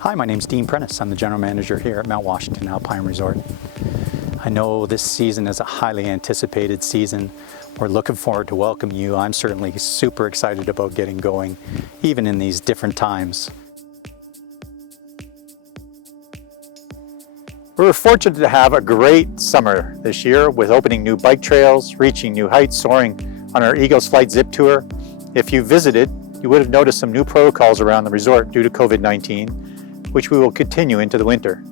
Hi, my name's Dean Prentice. I'm the General Manager here at Mount Washington Alpine Resort. I know this season is a highly anticipated season. We're looking forward to welcome you. I'm certainly super excited about getting going, even in these different times. We're fortunate to have a great summer this year with opening new bike trails, reaching new heights, soaring on our Eagles Flight Zip Tour. If you visited, you would have noticed some new protocols around the resort due to COVID-19, which we will continue into the winter,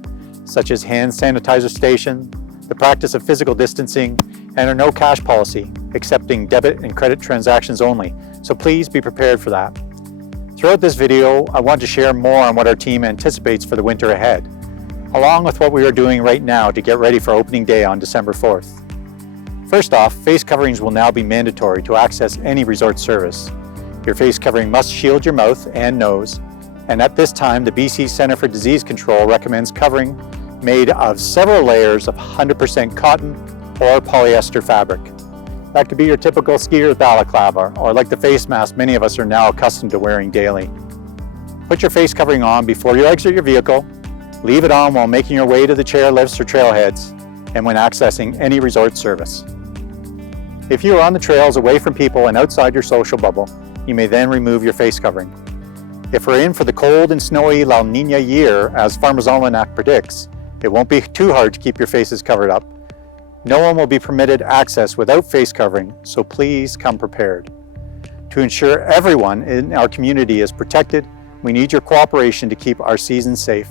such as hand sanitizer station, the practice of physical distancing, and our no cash policy, accepting debit and credit transactions only. So please be prepared for that. Throughout this video, I want to share more on what our team anticipates for the winter ahead, along with what we are doing right now to get ready for opening day on December 4th. First off, face coverings will now be mandatory to access any resort service. Your face covering must shield your mouth and nose, and at this time, the BC Centre for Disease Control recommends covering made of several layers of 100% cotton or polyester fabric. That could be your typical skier balaclava, or like the face mask many of us are now accustomed to wearing daily. Put your face covering on before you exit your vehicle, leave it on while making your way to the chairlifts or trailheads, and when accessing any resort service. If you are on the trails away from people and outside your social bubble, you may then remove your face covering. If we're in for the cold and snowy La Nina year, as Farmer's Almanac predicts, it won't be too hard to keep your faces covered up. No one will be permitted access without face covering, so please come prepared. To ensure everyone in our community is protected, we need your cooperation to keep our season safe,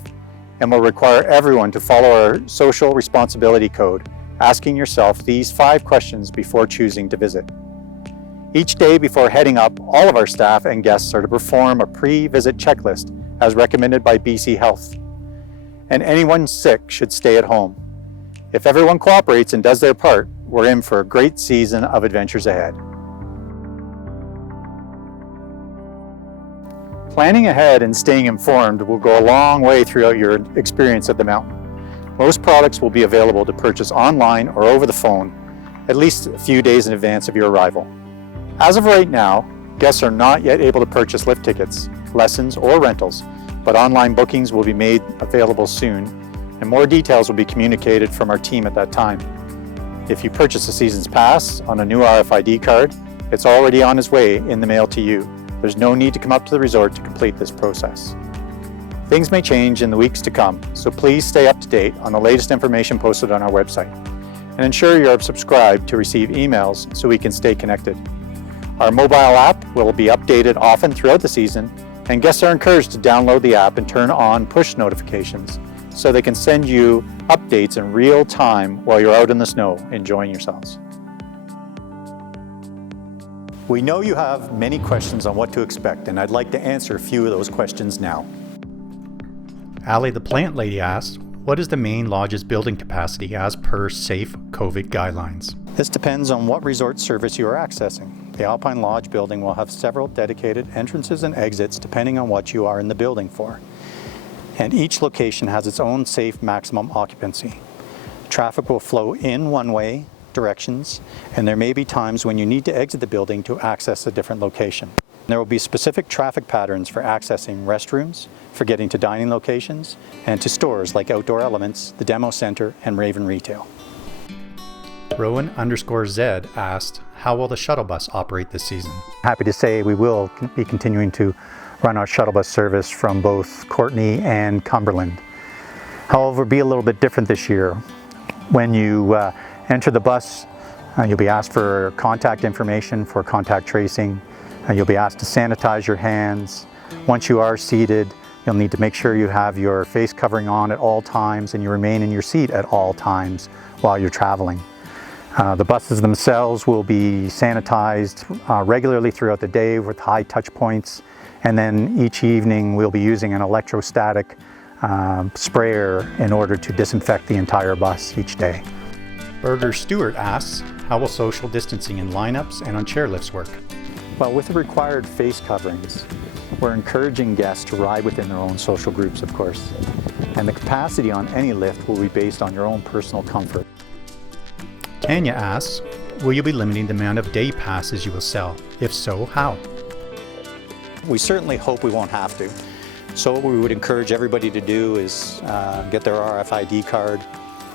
and will require everyone to follow our social responsibility code, asking yourself these 5 questions before choosing to visit. Each day before heading up, all of our staff and guests are to perform a pre-visit checklist as recommended by BC Health. And anyone sick should stay at home. If everyone cooperates and does their part, we're in for a great season of adventures ahead. Planning ahead and staying informed will go a long way throughout your experience at the mountain. Most products will be available to purchase online or over the phone, at least a few days in advance of your arrival. As of right now, guests are not yet able to purchase lift tickets, lessons, or rentals, but online bookings will be made available soon, and more details will be communicated from our team at that time. If you purchase a season's pass on a new RFID card, it's already on its way in the mail to you. There's no need to come up to the resort to complete this process. Things may change in the weeks to come, so please stay up to date on the latest information posted on our website, and ensure you're subscribed to receive emails so we can stay connected. Our mobile app will be updated often throughout the season, and guests are encouraged to download the app and turn on push notifications so they can send you updates in real time while you're out in the snow enjoying yourselves. We know you have many questions on what to expect, and I'd like to answer a few of those questions now. Ali the Plant Lady asks, what is the main lodge's building capacity as per safe COVID guidelines? This depends on what resort service you are accessing. The Alpine Lodge building will have several dedicated entrances and exits depending on what you are in the building for. And each location has its own safe maximum occupancy. Traffic will flow in one-way directions, and there may be times when you need to exit the building to access a different location. There will be specific traffic patterns for accessing restrooms, for getting to dining locations, and to stores like Outdoor Elements, the Demo Center, and Raven Retail. Rowan_Z asked, how will the shuttle bus operate this season? Happy to say we will be continuing to run our shuttle bus service from both Courtenay and Cumberland. However, it'll be a little bit different this year. When you enter the bus, you'll be asked for contact information for contact tracing. You'll be asked to sanitize your hands. Once you are seated, you'll need to make sure you have your face covering on at all times and you remain in your seat at all times while you're traveling. The buses themselves will be sanitized regularly throughout the day with high touch points, and then each evening we'll be using an electrostatic sprayer in order to disinfect the entire bus each day. Burger Stewart asks, how will social distancing in lineups and on chairlifts work? Well, with the required face coverings, we're encouraging guests to ride within their own social groups, of course. And the capacity on any lift will be based on your own personal comfort. Tanya asks, will you be limiting the amount of day passes you will sell? If so, how? We certainly hope we won't have to. So what we would encourage everybody to do is get their RFID card,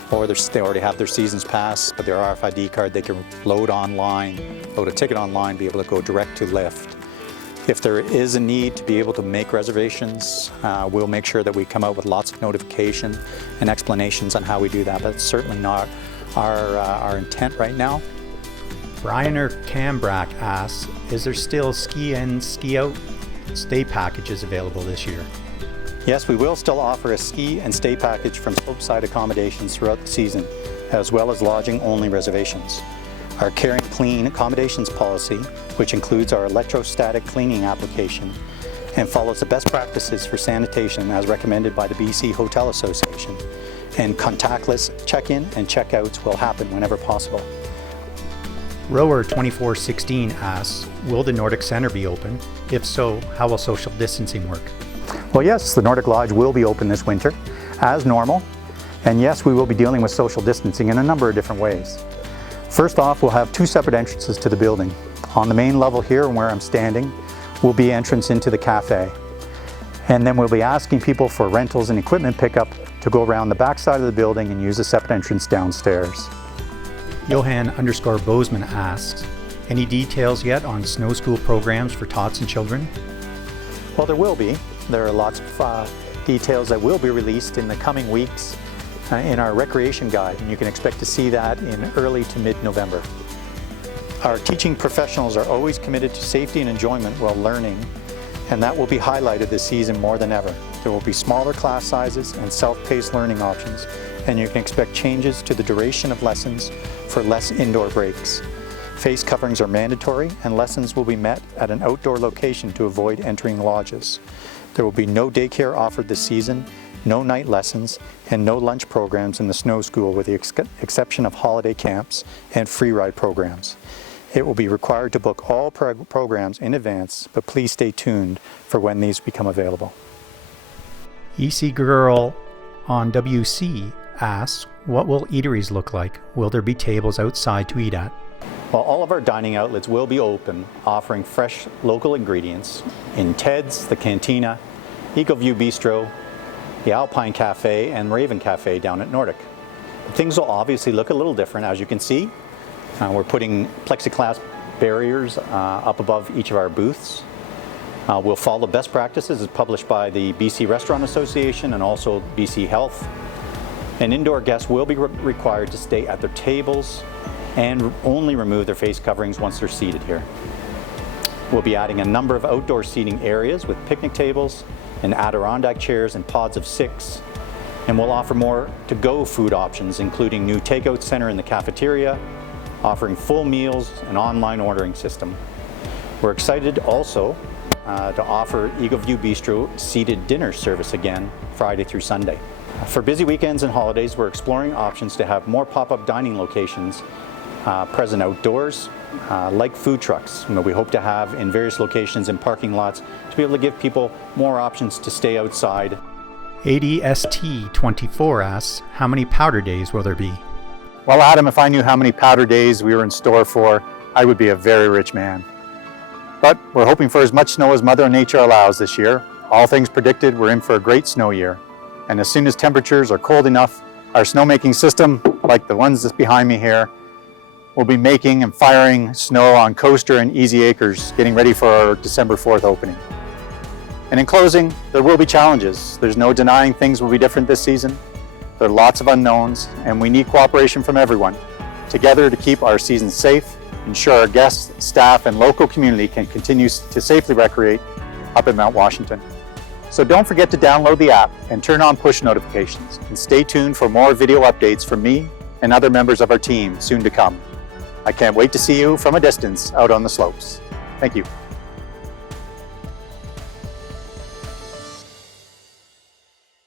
or they already have their season's pass, but their RFID card they can load a ticket online, be able to go direct to lift. If there is a need to be able to make reservations, we'll make sure that we come out with lots of notification and explanations on how we do that. But it's certainly not our intent right now. Brian or Cambrack asks, is there still ski in, ski out stay packages available this year? Yes, we will still offer a ski and stay package from slopeside accommodations throughout the season, as well as lodging-only reservations. Our Care and Clean accommodations policy, which includes our electrostatic cleaning application and follows the best practices for sanitation as recommended by the BC Hotel Association, and contactless check-in and check-outs will happen whenever possible. Rower 2416 asks, will the Nordic Centre be open? If so, how will social distancing work? Well, yes, the Nordic Lodge will be open this winter as normal, and yes, we will be dealing with social distancing in a number of different ways. First off, we'll have two separate entrances to the building. On the main level here, where I'm standing, will be entrance into the cafe. And then we'll be asking people for rentals and equipment pickup to go around the back side of the building and use a separate entrance downstairs. Johan_Bozeman asks, any details yet on snow school programs for tots and children? Well, there will be. There are lots of details that will be released in the coming weeks in our recreation guide, and you can expect to see that in early to mid-November. Our teaching professionals are always committed to safety and enjoyment while learning, and that will be highlighted this season more than ever. There will be smaller class sizes and self-paced learning options, and you can expect changes to the duration of lessons for less indoor breaks. Face coverings are mandatory, and lessons will be met at an outdoor location to avoid entering lodges. There will be no daycare offered this season, no night lessons, and no lunch programs in the snow school with the exception of holiday camps and free ride programs. It will be required to book all programs in advance, but please stay tuned for when these become available. EC Girl on WC asks, what will Eateries look like? Will there be tables outside to eat at? Well, all of our dining outlets will be open, offering fresh local ingredients in Ted's, the Cantina, EcoView Bistro, the Alpine Cafe, and Raven Cafe down at Nordic. Things will obviously look a little different, as you can see. We're putting plexiglass barriers up above each of our booths. We'll follow best practices as published by the BC Restaurant Association and also BC Health. And indoor guests will be required to stay at their tables and only remove their face coverings once they're seated here. We'll be adding a number of outdoor seating areas with picnic tables and Adirondack chairs and pods of 6. And we'll offer more to-go food options, including new takeout center in the cafeteria, offering full meals and online ordering system. We're excited also to offer EcoView Bistro seated dinner service again, Friday through Sunday. For busy weekends and holidays, we're exploring options to have more pop-up dining locations present outdoors, like food trucks. We hope to have in various locations and parking lots to be able to give people more options to stay outside. ADST24 asks, how many powder days will there be? Well, Adam, if I knew how many powder days we were in store for, I would be a very rich man. But we're hoping for as much snow as Mother Nature allows this year. All things predicted, we're in for a great snow year. And as soon as temperatures are cold enough, our snowmaking system, like the ones that's behind me here, will be making and firing snow on Coaster and Easy Acres, getting ready for our December 4th opening. And in closing, there will be challenges. There's no denying things will be different this season. There are lots of unknowns, and we need cooperation from everyone together to keep our season safe, ensure our guests, staff, and local community can continue to safely recreate up in Mount Washington. So don't forget to download the app and turn on push notifications, and stay tuned for more video updates from me and other members of our team soon to come. I can't wait to see you from a distance out on the slopes. Thank you.